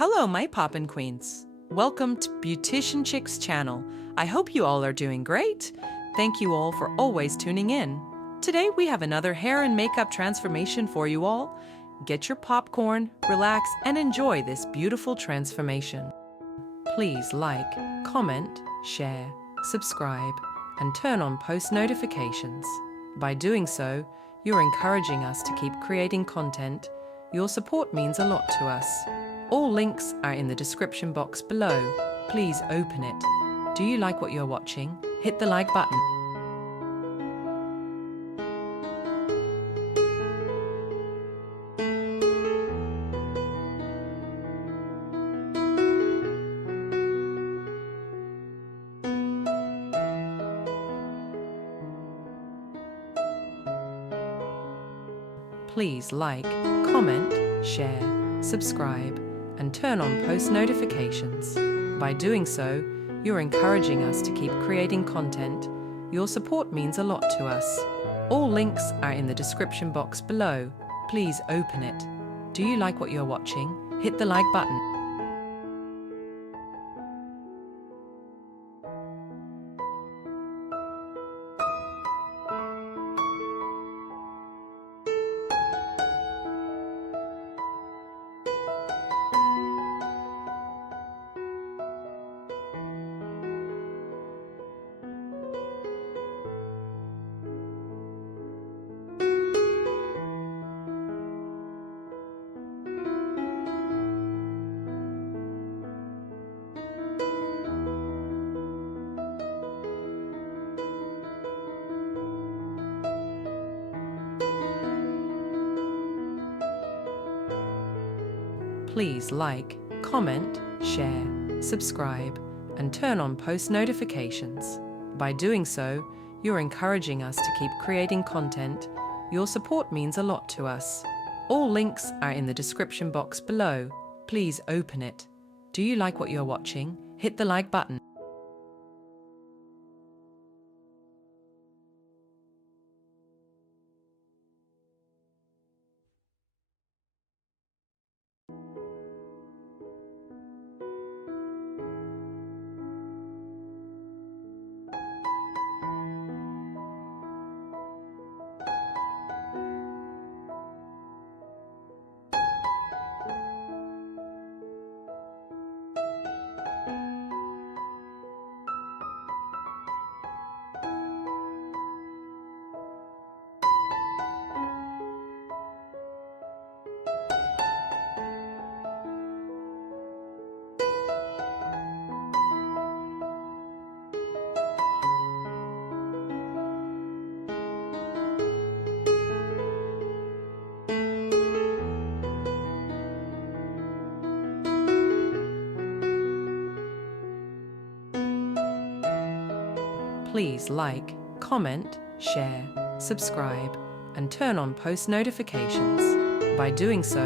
Hello, my poppin' queens. Welcome to Beauticianchic's channel. I hope you all are doing great. Thank you all for always tuning in. Today we have another hair and makeup transformation for you all. Get your popcorn, relax, and enjoy this beautiful transformation. Please like, comment, share, subscribe, and turn on post notifications. By doing so, you're encouraging us to keep creating content. Your support means a lot to us. All links are in the description box below. Please open it. Do you like what you're watching? Hit the like button. Please like, comment, share, subscribe, and turn on post notifications. By doing so, you're encouraging us to keep creating content. Your support means a lot to us. All links are in the description box below. Please open it. Do you like what you're watching? Hit the like button. Please like, comment, share, subscribe, and turn on post notifications. By doing so, you're encouraging us to keep creating content. Your support means a lot to us. All links are in the description box below. Please open it. Do you like what you're watching? Hit the like button. Please like, comment, share, subscribe, and turn on post notifications. By doing so,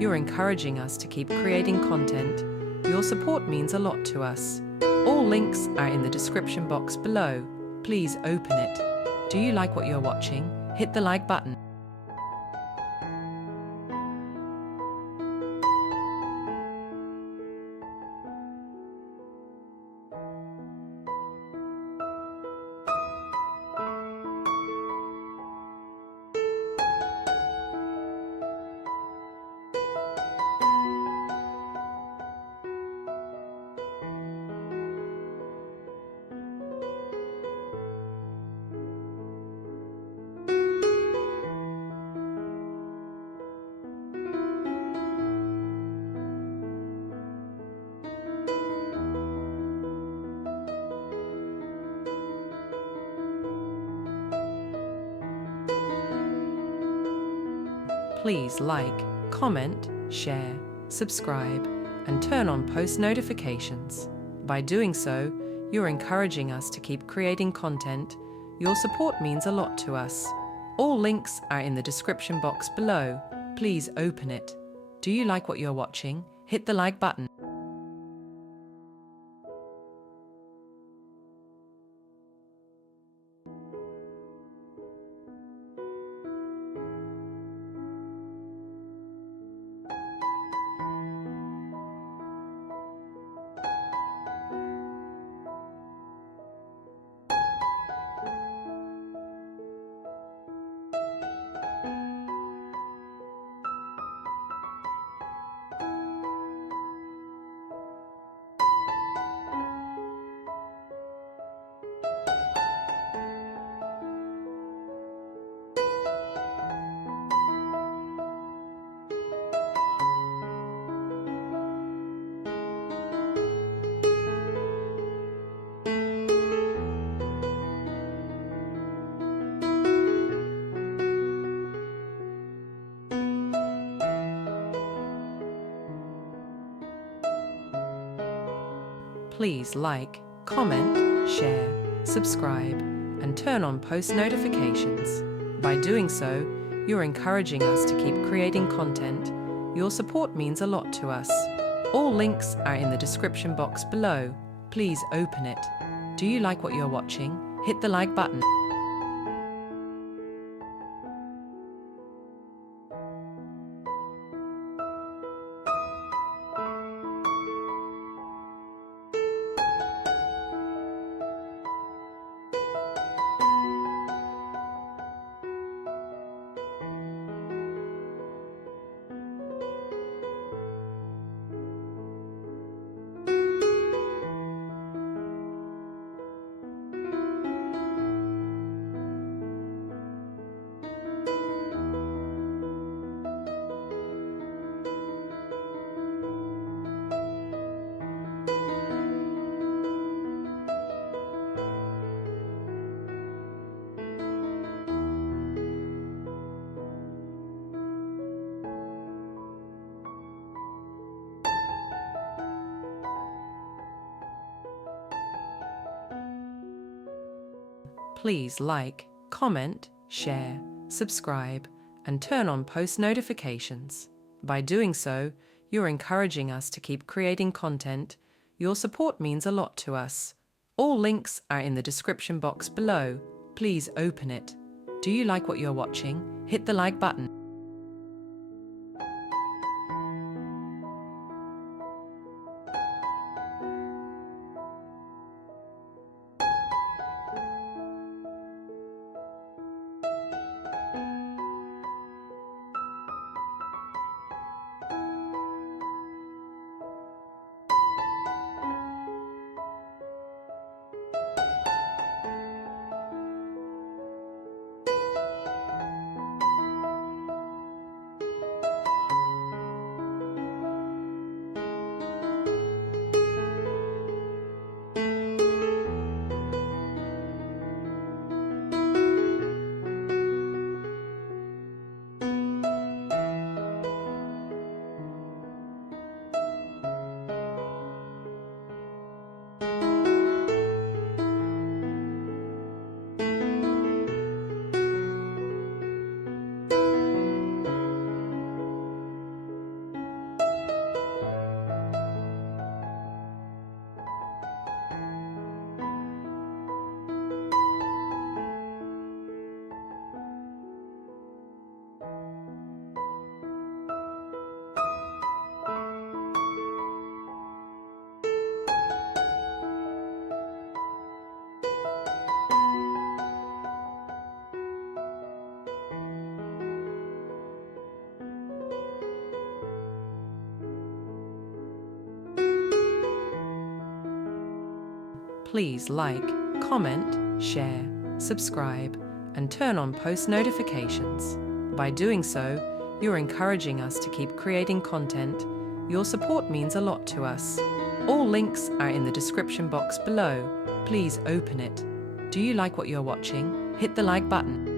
you're encouraging us to keep creating content. Your support means a lot to us. All links are in the description box below. Please open it. Do you like what you're watching? Hit the like button. Please like, comment, share, subscribe, and turn on post notifications. By doing so, you're encouraging us to keep creating content. Your support means a lot to us. All links are in the description box below. Please open it. Do you like what you're watching? Hit the like button. Please like, comment, share, subscribe, and turn on post notifications. By doing so, you're encouraging us to keep creating content. Your support means a lot to us. All links are in the description box below. Please open it. Do you like what you're watching? Hit the like button. Please like, comment, share, subscribe, and turn on post notifications. By doing so, you're encouraging us to keep creating content. Your support means a lot to us. All links are in the description box below. Please open it. Do you like what you're watching? Hit the like button. Please like, comment, share, subscribe, and turn on post notifications. By doing so, you're encouraging us to keep creating content. Your support means a lot to us. All links are in the description box below. Please open it. Do you like what you're watching? Hit the like button.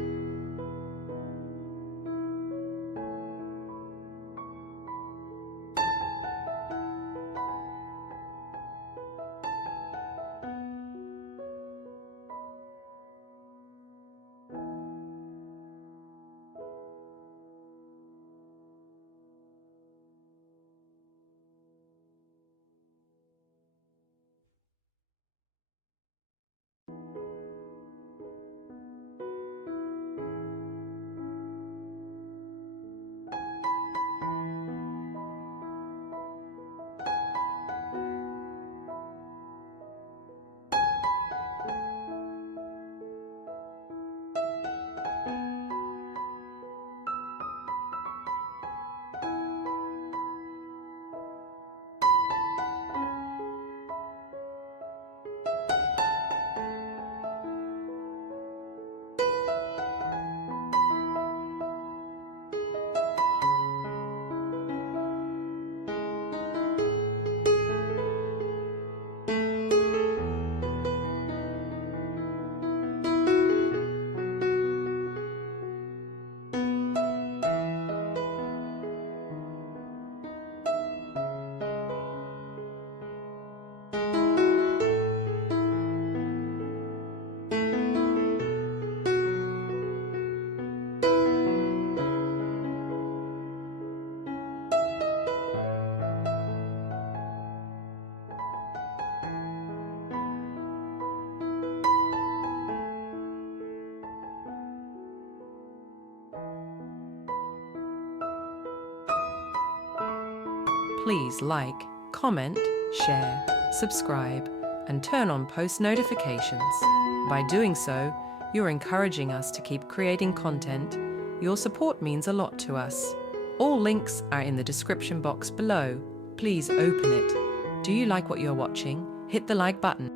Please like, comment, share, subscribe, and turn on post notifications. By doing so, you're encouraging us to keep creating content. Your support means a lot to us. All links are in the description box below. Please open it. Do you like what you're watching? Hit the like button.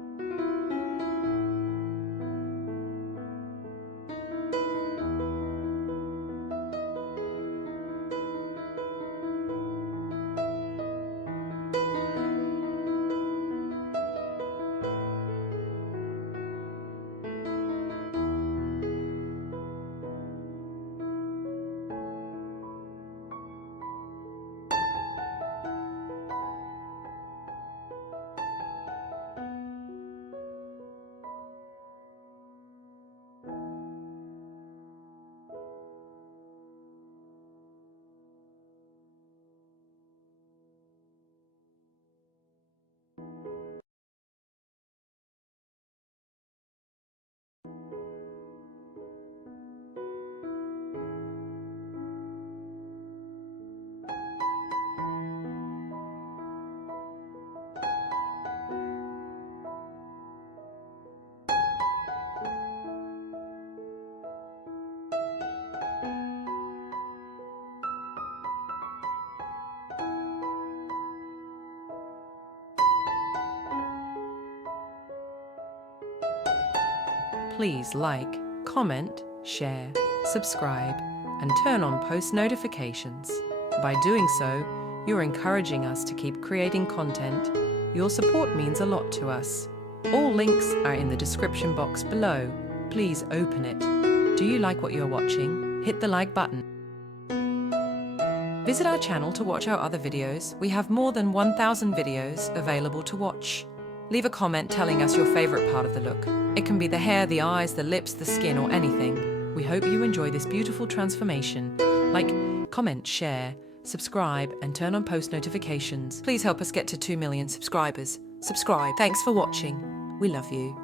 Please like, comment, share, subscribe, and turn on post notifications. By doing so, you're encouraging us to keep creating content. Your support means a lot to us. All links are in the description box below. Please open it. Do you like what you're watching? Hit the like button. Visit our channel to watch our other videos. We have more than 1,000 videos available to watch. Leave a comment telling us your favorite part of the look. It can be the hair, the eyes, the lips, the skin, or anything. We hope you enjoy this beautiful transformation. Like, comment, share, subscribe, and turn on post notifications. Please help us get to 2 million subscribers. Subscribe. Thanks for watching. We love you.